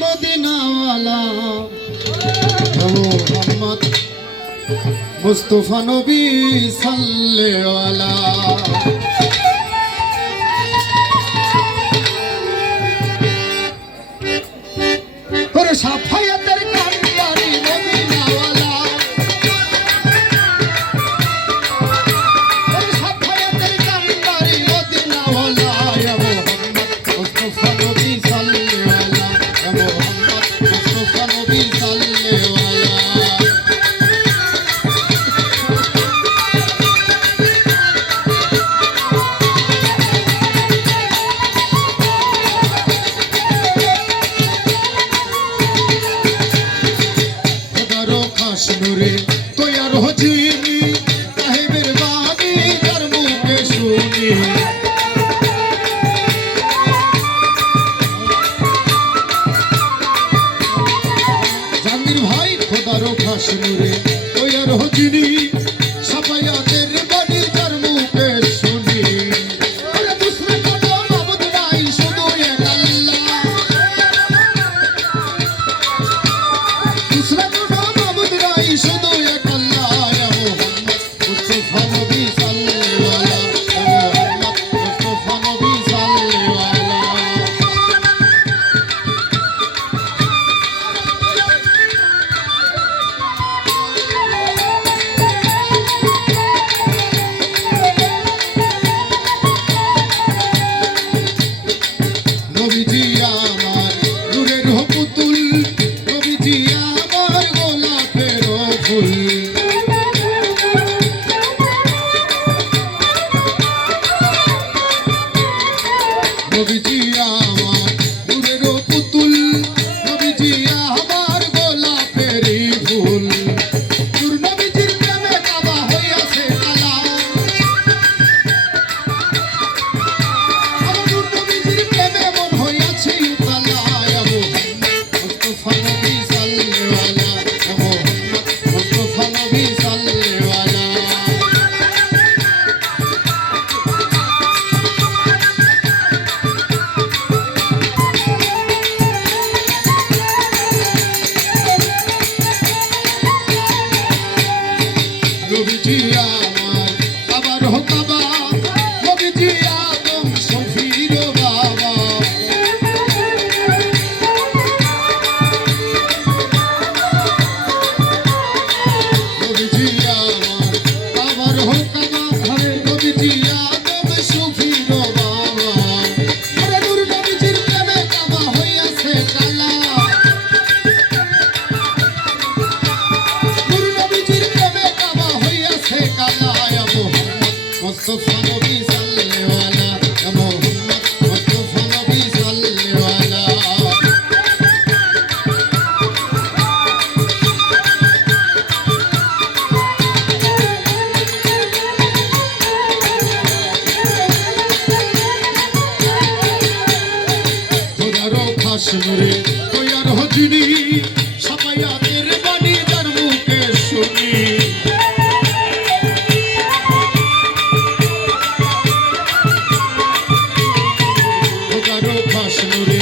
মদিনাওয়ালা মোহাম্মদ মুস্তাফা নবী সাল্লাল্লাহু আলাইহি সাফায়াতের কান্ডারি মদিনাওয়ালা সাফায়াতের কান্ডারি মদিনাওয়ালা মোহাম্মদ মুস্তাফা নবী সাল্লাল্লাহু মোহাম্মদ মুস্তাফা নবী সাল্লাল্লাহু নূরে তৈয়ার হজিনি সাহেবের বাণী তার মুখে শুনি জাহাঙ্গীর ভাই খোদারও খাস নূরে তৈয়ার হজিনি সাফায়াতের বাণী তার মুখে শুনি শুধু এক আল্লাহ মোহাম্মদ মুস্তাফা নবী সাল্লাল্লাহু আলাইহি মোহাম্মদ মুস্তাফা নবী সাল্লাল্লাহু আলাইহি নবীজি আমার নূরের পুতুল নবীজি আমার গোলাপের ফুল নবীজি আমার নূরের পুতুল নবীজি আমার গোলাপের ফুল নূর নবীজির প্রেমে কাবা হইয়াছে কালা আমার নূর নবীজির প্রেমে মন হইয়াছে কালা মুস্তাফা নবী সাল্লাল্লাহু আলাইহি মোহাম্মদ মুস্তাফা নবী সাল্লাল্লাহু আলাইহি নবীজি আমার বাবার কাবা নবীজি আদম শফির বাবা নবীজি আমার বাবার কাবা নবীজি আদম শফির বাবা আরে নূর নবীজির প্রেমে কাবা হইয়াছে কালা নূর নবীজির প্রেমে কাবা হইয়াছে কালা মোহাম্মদ মুস্তাফা নবী সাল্লাল্লাহু আলাইহি মোহাম্মদ মুস্তাফা নবী সাল্লাল্লাহু আলাইহি খোদারও খাস নূরে তৈয়ার হজিনি সাফায়াতের বাণী তার মুখে শুনি খোদারও খাস নূরে